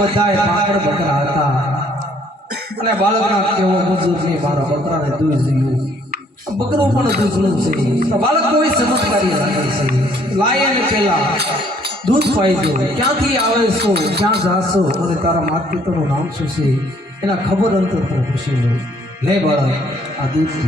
બધાય પાકડ બકરા હતા અને બાળકના કેવો મુજબ ને મારા બકરાને દૂધ જોયું બકરો પણ દૂધનું છે તો બાળક કોઈ ચમત્કારી લાગે છે લાયને પેલા દૂધ પાઈજો ક્યાંથી આવે છો ક્યાં જાશો અને તારા માતા પિતાનું નામ શું છે એના ખબર અંતર પર પૂછી લો લે બાળક આ દૂધ